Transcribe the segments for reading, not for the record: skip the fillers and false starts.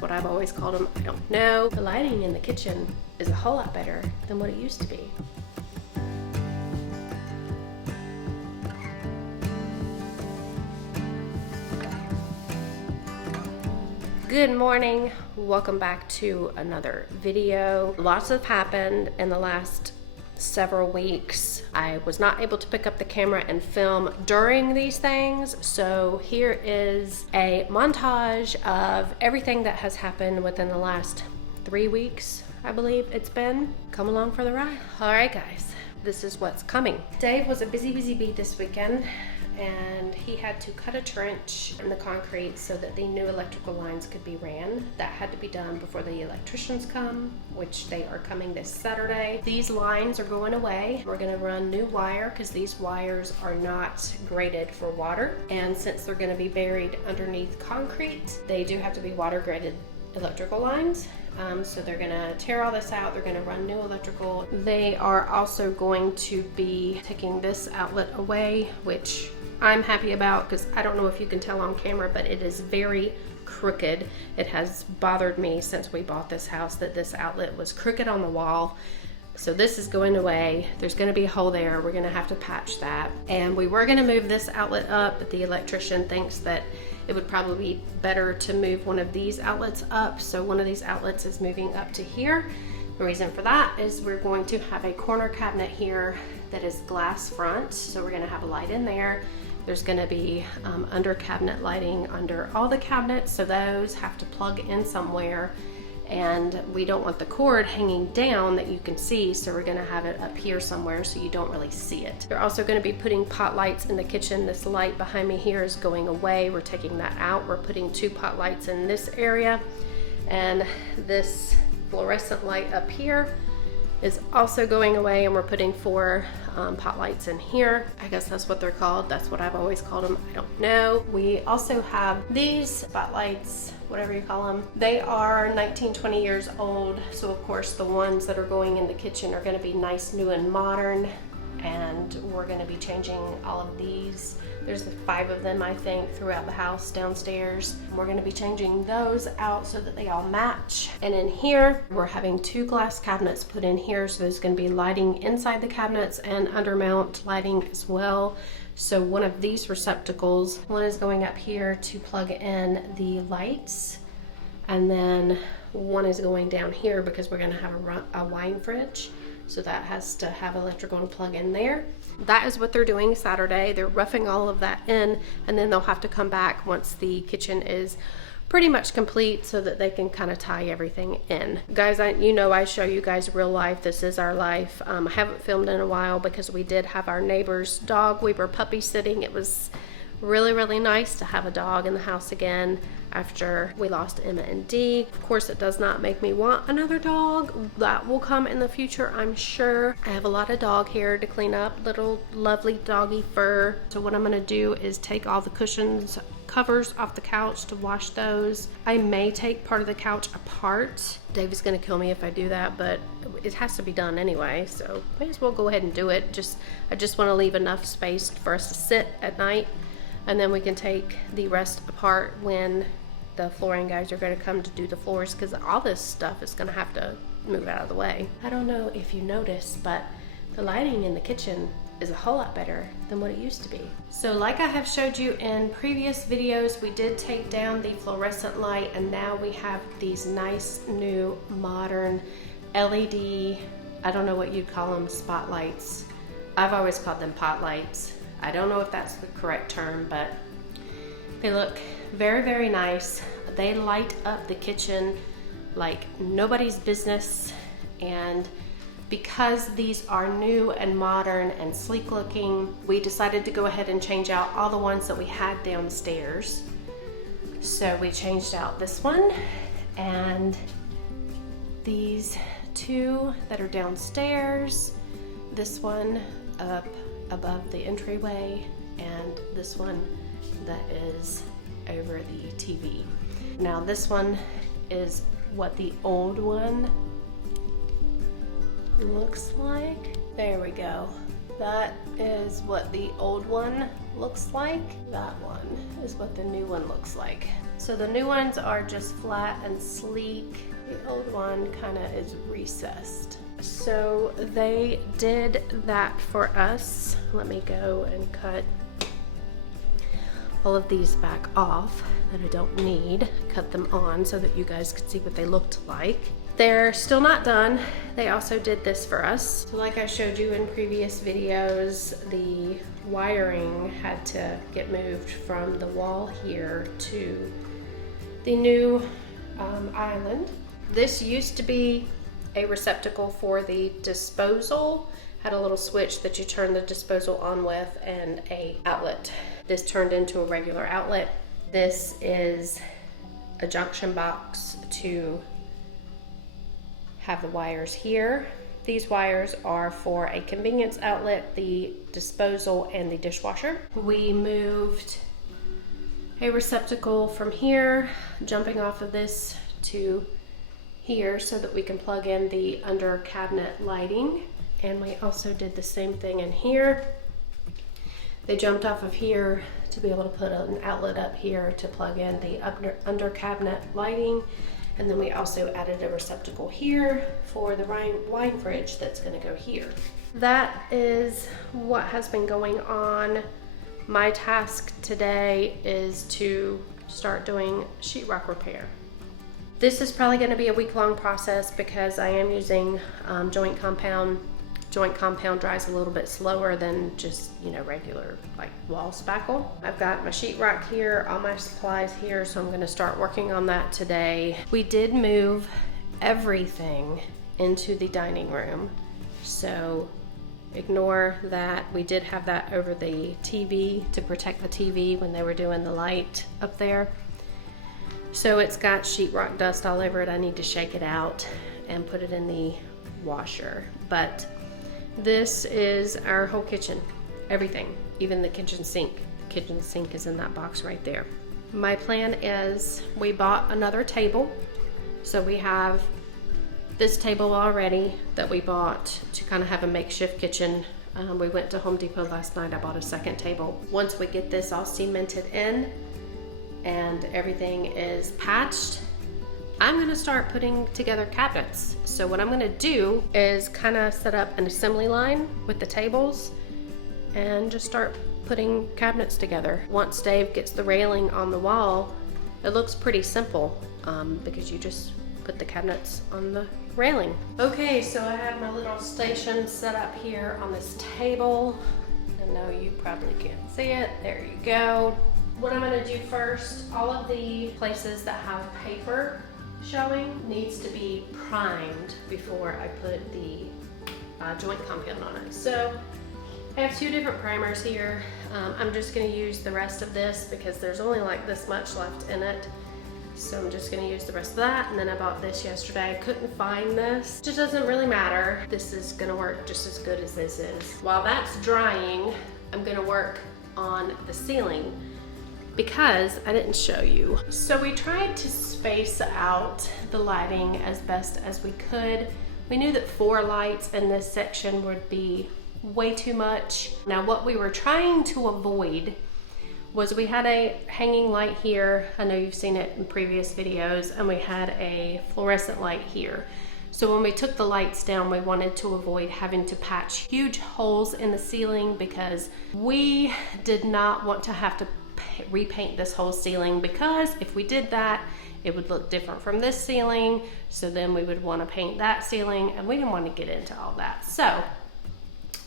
That's what I've always called them. I don't know. The lighting in the kitchen is a whole lot better than what it used to be. Good morning. Welcome back to another video. Lots have happened in the last several weeks. I was not able to pick up the camera and film during these things, so here is a montage of everything that has happened within the last 3 weeks, I believe it's been. Come along for the ride. All right, guys, this is what's coming. Dave was a busy bee this weekend, and he had to cut a trench in the concrete so that the new electrical lines could be ran. That had to be done before the electricians come, which they are coming this Saturday. These lines are going away. We're gonna run new wire because these wires are not graded for water. And since they're gonna be buried underneath concrete, they do have to be water graded electrical lines. So they're gonna tear all this out. They're gonna run new electrical. They are also going to be taking this outlet away, which I'm happy about because I don't know if you can tell on camera, but it is very crooked. It has bothered me since we bought this house that this outlet was crooked on the wall. So this is going away. There's gonna be a hole there. We're gonna have to patch that. And we were gonna move this outlet up, but the electrician thinks that it would probably be better to move one of these outlets up. So one of these outlets is moving up to here. The reason for that is we're going to have a corner cabinet here that is glass front. So we're gonna have a light in there. There's gonna be under cabinet lighting under all the cabinets. So those have to plug in somewhere. And we don't want the cord hanging down that you can see, so we're gonna have it up here somewhere so you don't really see it. They're also gonna be putting pot lights in the kitchen. This light behind me here is going away. We're taking that out. We're putting 2 pot lights in this area. And this fluorescent light up here is also going away, and we're putting 4 pot lights in here. I guess that's what they're called. That's what I've always called them. I don't know. We also have these spotlights, whatever you call them. They are 19, 20 years old. So of course the ones that are going in the kitchen are gonna be nice, new and modern. And we're gonna be changing all of these. There's 5 of them, I think, throughout the house downstairs. We're gonna be changing those out so that they all match. And in here, we're having 2 glass cabinets put in here. So there's gonna be lighting inside the cabinets and undermount lighting as well. So one of these receptacles, one is going up here to plug in the lights. And then one is going down here because we're gonna have a wine fridge. So that has to have electrical to plug in there. That is what they're doing Saturday. They're roughing all of that in, and then they'll have to come back once the kitchen is pretty much complete so that they can kind of tie everything in. Guys, you know I show you guys real life. This is our life. I haven't filmed in a while because we did have our neighbor's dog. We were puppy sitting. It was really, really nice to have a dog in the house again after we lost Emma and Dee. Of course, it does not make me want another dog. That will come in the future, I'm sure. I have a lot of dog hair to clean up, little lovely doggy fur. So what I'm gonna do is take all the covers off the couch to wash those. I may take part of the couch apart. Dave is gonna kill me if I do that, but it has to be done anyway, so may as well go ahead and do it. I just wanna leave enough space for us to sit at night, and then we can take the rest apart when the flooring guys are going to come to do the floors, because all this stuff is going to have to move out of the way. I don't know if you noticed, but the lighting in the kitchen is a whole lot better than what it used to be. So like I have showed you in previous videos, we did take down the fluorescent light, and now we have these nice new modern LED, I don't know what you'd call them, spotlights. I've always called them pot lights. I don't know if that's the correct term, but they look very, very nice. They light up the kitchen like nobody's business. And because these are new and modern and sleek looking, we decided to go ahead and change out all the ones that we had downstairs. So we changed out this one and these 2 that are downstairs, this one up above the entryway, and this one that is over the TV. Now this one is what the old one looks like. There we go. That is what the old one looks like. That one is what the new one looks like. So the new ones are just flat and sleek. The old one kind of is recessed. So they did that for us. Let me go and cut all of these back off that I don't need. Cut them on so that you guys could see what they looked like. They're still not done. They also did this for us. So like I showed you in previous videos, the wiring had to get moved from the wall here to the new island. This used to be a receptacle for the disposal. Had a little switch that you turn the disposal on with and a outlet. This turned into a regular outlet. This is a junction box to have the wires here. These wires are for a convenience outlet, the disposal, and the dishwasher. We moved a receptacle from here, jumping off of this to here so that we can plug in the under cabinet lighting. And we also did the same thing in here. They jumped off of here to be able to put an outlet up here to plug in the under cabinet lighting. And then we also added a receptacle here for the wine fridge that's gonna go here. That is what has been going on. My task today is to start doing sheetrock repair. This is probably gonna be a week-long process because I am using joint compound. Joint compound dries a little bit slower than just, you know, regular like wall spackle. I've got my sheetrock here, all my supplies here, so I'm gonna start working on that today. We did move everything into the dining room, so ignore that. We did have that over the TV to protect the TV when they were doing the light up there. So it's got sheetrock dust all over it. I need to shake it out and put it in the washer. But this is our whole kitchen, everything, even the kitchen sink. The kitchen sink is in that box right there. My plan is we bought another table. So we have this table already that we bought to kind of have a makeshift kitchen. We went to Home Depot last night. I bought a second table. Once we get this all cemented in and everything is patched, I'm gonna start putting together cabinets. So what I'm gonna do is kind of set up an assembly line with the tables and just start putting cabinets together. Once Dave gets the railing on the wall, it looks pretty simple because you just put the cabinets on the railing. Okay, so I have my little station set up here on this table. I know you probably can't see it. There you go. What I'm gonna do first, all of the places that have paper showing needs to be primed before I put the joint compound on it. So I have two different primers here. I'm just gonna use the rest of this because there's only like this much left in it. So I'm just gonna use the rest of that. And then I bought this yesterday. I couldn't find this. It just doesn't really matter. This is gonna work just as good as this is. While that's drying, I'm gonna work on the ceiling because I didn't show you. So we tried to space out the lighting as best as we could. We knew that 4 lights in this section would be way too much. Now what we were trying to avoid was we had a hanging light here. I know you've seen it in previous videos, and we had a fluorescent light here. So when we took the lights down, we wanted to avoid having to patch huge holes in the ceiling because we did not want to have to repaint this whole ceiling, because if we did that, it would look different from this ceiling. So then we would want to paint that ceiling, and we didn't want to get into all that. So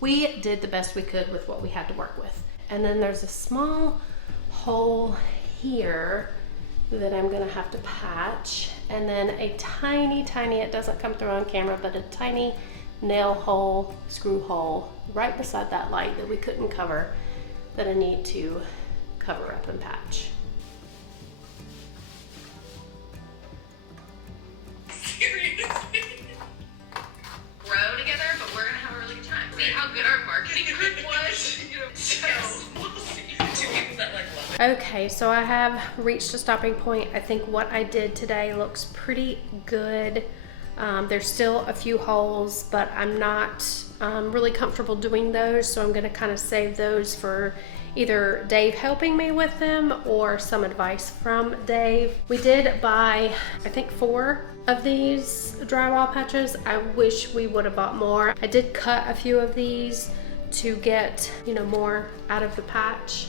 we did the best we could with what we had to work with. And then there's a small hole here that I'm gonna have to patch. And then a tiny, it doesn't come through on camera, but a tiny nail hole, screw hole, right beside that light that we couldn't cover, that I need to cover up and patch. Seriously. Grow together, but we're gonna have a really good time. See how good our marketing group was? So we'll see. Two people that like love it. Okay, so I have reached a stopping point. I think what I did today looks pretty good. There's still a few holes, but I'm not really comfortable doing those, so I'm going to kind of save those for either Dave helping me with them or some advice from Dave. We did buy, I think, 4 of these drywall patches. I wish we would have bought more. I did cut a few of these to get, you know, more out of the patch,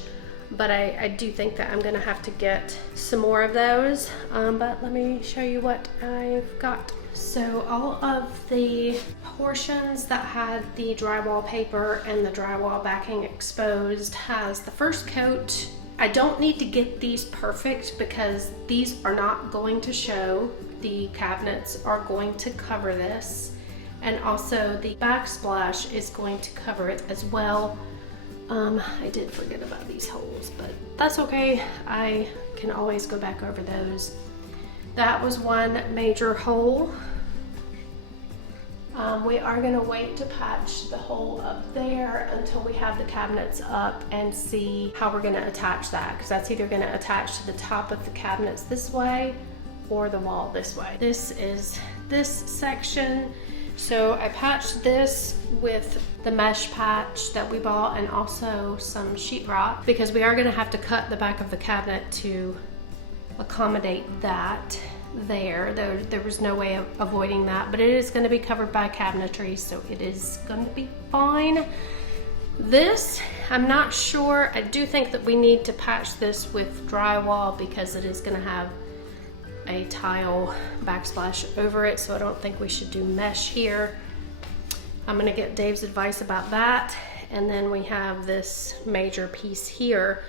but I do think that I'm gonna have to get some more of those. But let me show you what I've got. So all of the portions that had the drywall paper and the drywall backing exposed has the first coat. I don't need to get these perfect because these are not going to show. The cabinets are going to cover this, and also the backsplash is going to cover it as well. I did forget about these holes, but that's okay. I can always go back over those. That was one major hole. We are gonna wait to patch the hole up there until we have the cabinets up and see how we're gonna attach that, because that's either gonna attach to the top of the cabinets this way or the wall this way. This is this section. So I patched this with the mesh patch that we bought and also some sheetrock, because we are gonna have to cut the back of the cabinet to accommodate that there. There was no way of avoiding that, but it is gonna be covered by cabinetry, so it is gonna be fine. This, I'm not sure. I do think that we need to patch this with drywall because it is gonna have a tile backsplash over it, so I don't think we should do mesh here. I'm gonna get Dave's advice about that. And then we have this major piece here.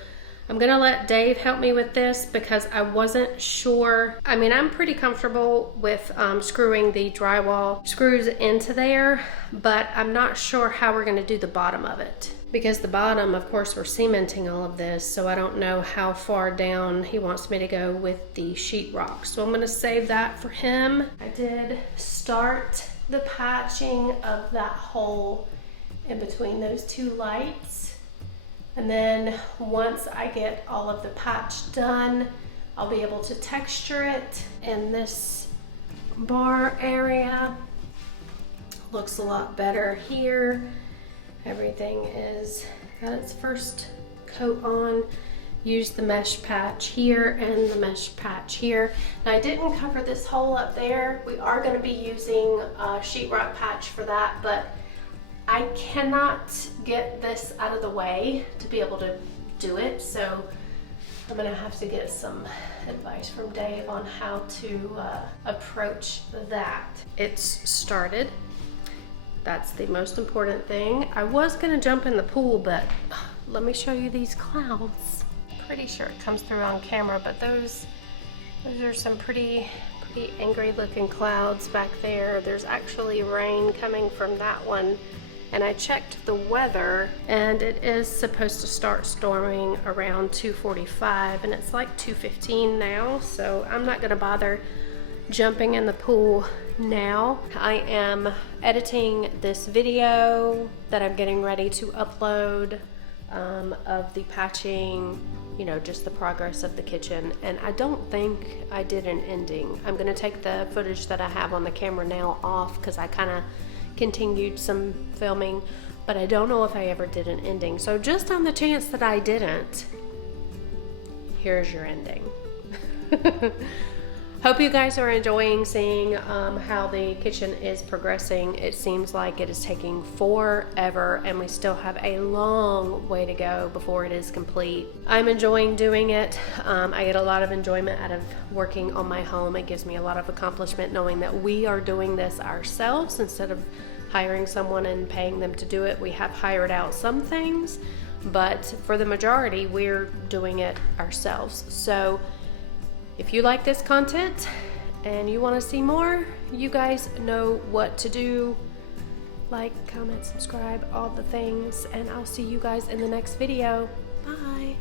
I'm gonna let Dave help me with this because I wasn't sure. I mean, I'm pretty comfortable with screwing the drywall screws into there, but I'm not sure how we're gonna do the bottom of it. Because the bottom, of course, we're cementing all of this, so I don't know how far down he wants me to go with the sheetrock. So I'm gonna save that for him. I did start the patching of that hole in between those 2 lights. And then once I get all of the patch done, I'll be able to texture it. And this bar area looks a lot better here. Everything is got its first coat on. Use the mesh patch here and the mesh patch here. Now I didn't cover this hole up there. We are gonna be using a sheetrock patch for that, but I cannot get this out of the way to be able to do it, so I'm gonna have to get some advice from Dave on how to approach that. It's started. That's the most important thing. I was gonna jump in the pool, but let me show you these clouds. Pretty sure it comes through on camera, but those are some pretty angry looking clouds back there. There's actually rain coming from that one. And I checked the weather, and it is supposed to start storming around 2:45, and it's like 2:15 now, so I'm not gonna bother jumping in the pool now. I am editing this video that I'm getting ready to upload of the patching, you know, just the progress of the kitchen, and I don't think I did an ending. I'm gonna take the footage that I have on the camera now off because I kind of continued some filming, but I don't know if I ever did an ending. So just on the chance that I didn't, here's your ending. Hope you guys are enjoying seeing how the kitchen is progressing. It seems like it is taking forever, and we still have a long way to go before it is complete. I'm enjoying doing it. I get a lot of enjoyment out of working on my home. It gives me a lot of accomplishment knowing that we are doing this ourselves instead of hiring someone and paying them to do it. We have hired out some things, but for the majority, we're doing it ourselves. So if you like this content and you want to see more, you guys know what to do. Like, comment, subscribe, all the things, and I'll see you guys in the next video. Bye.